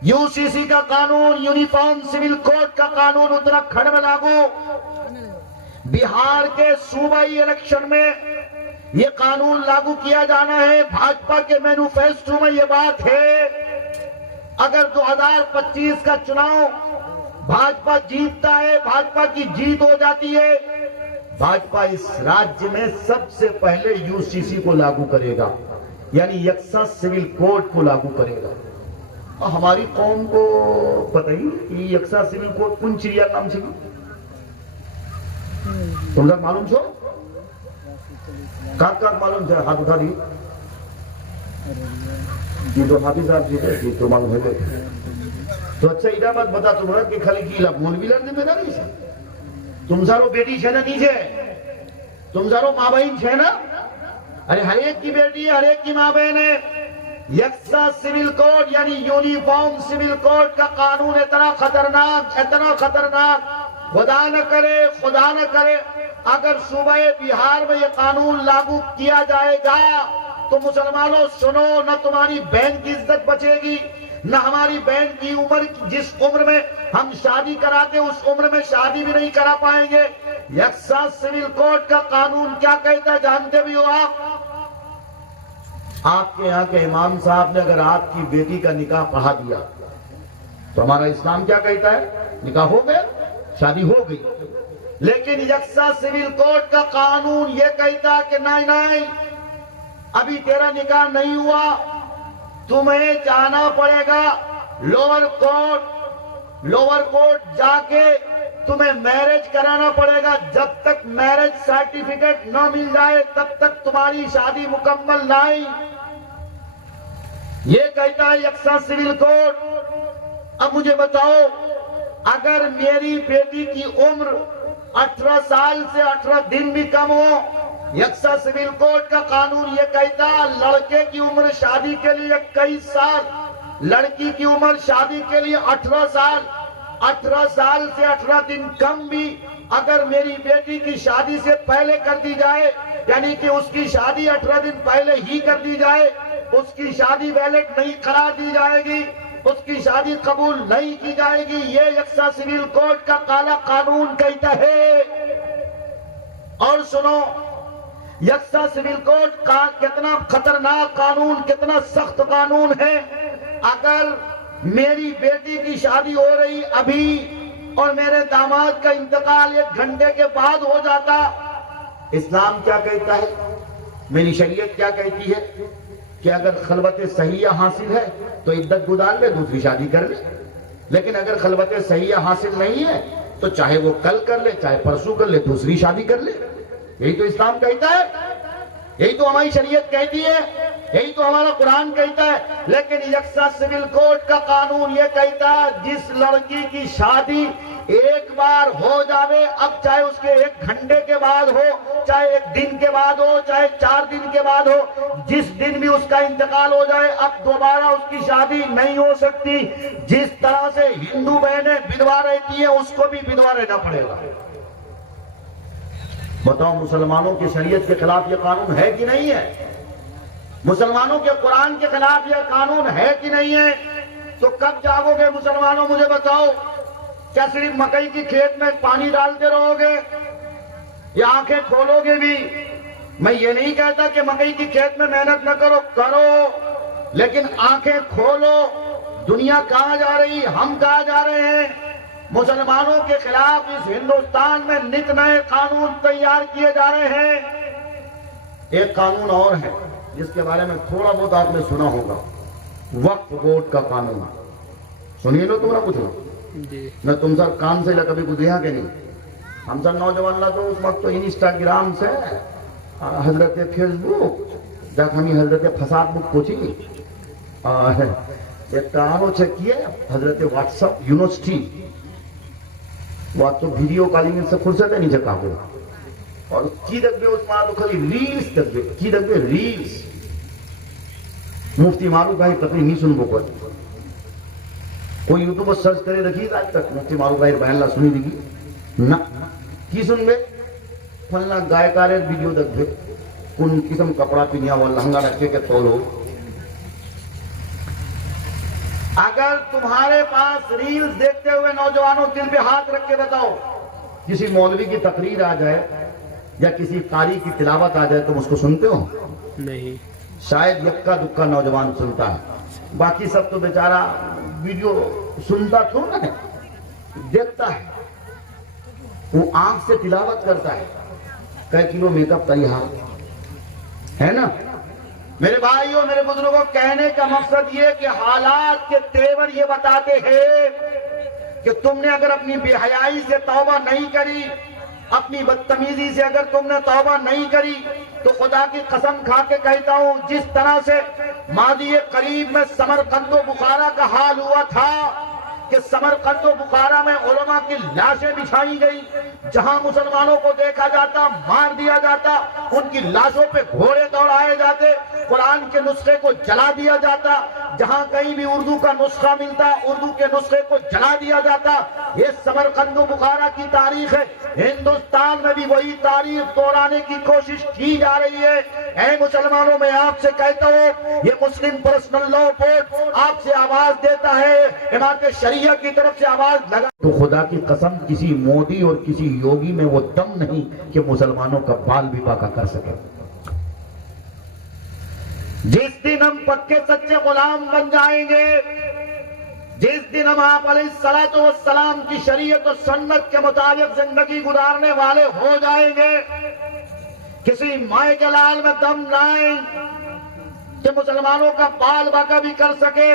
UCC का कानून, uniform civil code का कानून उत्तराखंड में लागू। बिहार के सूबाई इलेक्शन में यह कानून लागू किया जाना है। भाजपा के मैनिफेस्टो में यह बात है, अगर 2025 का चुनाव भाजपा जीतता है, भाजपा की जीत हो जाती है, भाजपा इस राज्य में सबसे पहले यूसीसी को लागू करेगा, यानी यक्सा सिविल कोड को लागू करेगा। और हमारी कौम को पता ही कि यक्सा सिविल कोड कौन चिड़िया काम से तुम लोग मालूम छो? काट मालूम है? हाथ उठा दी जी तो हाफिज साहब जी तो मालूम है। तो अच्छा इधर बात बता तुम्हारा कि खाली की मौलवी लड़ने में ना नहीं से तुम सारो बेटी छे ना नीचे, तुम सारो माँ बहन छे ना, अरे हर एक की बेटी है, हर एक की माँ बहन है। यक्सा सिविल कोड यानी यूनिफॉर्म सिविल कोड का कानून इतना खतरनाक, खुदा न करे अगर सूबे बिहार में यह कानून लागू किया जाएगा तो मुसलमानों सुनो, न तुम्हारी बहन की इज्जत बचेगी, न हमारी बहन की उम्र, जिस उम्र में हम शादी कराते उस उम्र में शादी भी नहीं करा पाएंगे। यक्सा सिविल कोड का कानून क्या कहता है जानते भी हो आप? आपके यहाँ के इमाम साहब ने अगर आपकी बेटी का निकाह पढ़ा दिया तो हमारा इस्लाम क्या कहता है? निकाह हो गया, शादी हो गई। लेकिन यक्सा सिविल कोड का कानून यह कहता कि नहीं, अभी तेरा निकाह नहीं हुआ, तुम्हें जाना पड़ेगा लोअर कोर्ट जाके तुम्हें मैरिज कराना पड़ेगा। जब तक मैरिज सर्टिफिकेट न मिल जाए तब तक तुम्हारी शादी मुकम्मल नहीं। ये कहता है यक्सा सिविल कोड। अब मुझे बताओ, अगर मेरी बेटी की उम्र 18 साल से 18 दिन भी कम हो, यक्सा सिविल कोड का कानून ये कहता लड़के की उम्र शादी के लिए 21 साल, लड़की की उम्र शादी के लिए 18 साल। 18 साल से 18 दिन कम भी अगर मेरी बेटी की शादी से पहले कर दी जाए, यानी कि उसकी शादी 18 दिन पहले ही कर दी जाए, उसकी शादी वैलिड नहीं करार दी जाएगी, उसकी शादी कबूल नहीं की जाएगी। ये यक्सा सिविल कोड का काला कानून कहता है। और सुनो, यक्सा सिविल कोड का कितना खतरनाक कानून, कितना सख्त कानून है। अगर मेरी बेटी की शादी हो रही अभी और मेरे दामाद का इंतकाल 1 घंटे के बाद हो जाता, इस्लाम क्या कहता है, मेरी शरीयत क्या कहती है कि अगर खलवत सहिया हासिल है तो इद्दत गुजार ले, दूसरी शादी कर ले। लेकिन अगर खलवत सहिया हासिल नहीं है तो चाहे वो कल कर ले, चाहे परसों कर ले, दूसरी शादी कर ले। यही तो इस्लाम कहता है, यही तो हमारी शरीयत कहती है, यही तो हमारा कुरान कहता है। लेकिन यक्सा सिविल कोड का कानून ये कहता है जिस लड़की की शादी एक बार हो जावे, अब चाहे उसके 1 घंटे के बाद हो, चाहे 1 दिन के बाद हो, चाहे 4 दिन के बाद हो, जिस दिन भी उसका इंतकाल हो जाए अब दोबारा उसकी शादी नहीं हो सकती। जिस तरह से हिंदू बहनें विधवा रहती है उसको भी विधवा रहना पड़ेगा। बताओ, मुसलमानों की शरीयत के खिलाफ यह कानून है कि नहीं है? मुसलमानों के कुरान के खिलाफ यह कानून है कि नहीं है? तो कब जागोगे मुसलमानों, मुझे बताओ? क्या सिर्फ मकई की खेत में पानी डालते रहोगे या आंखें खोलोगे भी? मैं ये नहीं कहता कि मकई की खेत में मेहनत न करो, लेकिन आंखें खोलो। दुनिया कहां जा रही, हम कहां जा रहे हैं? मुसलमानों के खिलाफ इस हिंदुस्तान में नित नए कानून तैयार किए जा रहे हैं। एक कानून और है जिसके बारे में थोड़ा बहुत आपने सुना होगा, वक्फ बोर्ड का कानून। सुनिए लो, तुम्हारा कुछ न तुम सर कान से कभी गुजरिया के नहीं। हम सब नौजवान ला तो उस वक्त तो इंस्टाग्राम से हजरत फेसबुक जब हम हजरत फसाद बुक कोची किए हजरत व्हाट्सएप यूनिवर्सिटी वो तो वीडियो कॉलिंग से फुर्सत है नहीं जगह हो। और की दबे उसमें तो खाली रील्स दबे, की दबे रील्स। मुफ्ती मारूफ भाई तकलीफ नहीं सुन को कोई यूट्यूब पर सर्च करे रखी आज तक मुफ्ती मारूफ भाई बहन ला सुनी दिखी ना की सुन बे फलना गायकार वीडियो दबे कौन किस्म कपड़ा पिनिया हुआ लहंगा रखे के तोलो। अगर तुम्हारे पास रील्स देखते हुए नौजवानों दिल पे हाथ रख के बताओ, किसी मौलवी की तकरीर आ जाए या किसी कारी की तिलावत आ जाए, तुम उसको सुनते हो? नहीं। शायद यक्का दुक्का नौजवान सुनता है, बाकी सब तो बेचारा वीडियो सुनता तो ना है, देखता है। वो आंख से तिलावत करता है, कई किलो मेकअप तैयार है ना। मेरे भाइयों, मेरे बुजुर्गों, कहने का मकसद ये कि हालात के तेवर ये बताते हैं कि तुमने अगर अपनी बेहयाई से तौबा नहीं करी, अपनी बदतमीजी से अगर तुमने तौबा नहीं करी, तो खुदा की कसम खा के कहता हूं, जिस तरह से मादी करीब में समरकंद व बुखारा का हाल हुआ था कि समरकंद व बुखारा में उलमा की लाशें बिछाई गई, जहां मुसलमानों को देखा जाता मार दिया जाता, उनकी लाशों पे घोड़े दौड़ाए जाते, कुरान के नुस्खे को जला दिया जाता, जहां कहीं भी उर्दू का नुस्खा मिलता उर्दू के नुस्खे को जला दिया जाता। ये समरकंद व बुखारा की तारीख है। हिंदुस्तान में भी वही तारीख दोहराने की कोशिश की जा रही है। ऐ मुसलमानों, मैं आपसे कहता हूँ, ये मुस्लिम पर्सनल लॉ बोर्ड आपसे आवाज देता है, इमारत शरिया की तरफ से आवाज लगा, तो खुदा की कसम किसी मोदी और किसी योगी में वो दम नहीं कि मुसलमानों का बाल विवाह कर सके। जिस दिन हम पक्के सच्चे गुलाम बन जाएंगे, जिस दिन हम आप अलैहिस्सलातु वस्सलाम की शरीयत और सुन्नत के मुताबिक जिंदगी गुजारने वाले हो जाएंगे, किसी माए के लाल में दम ना आए कि मुसलमानों का बाल बाका भी कर सके,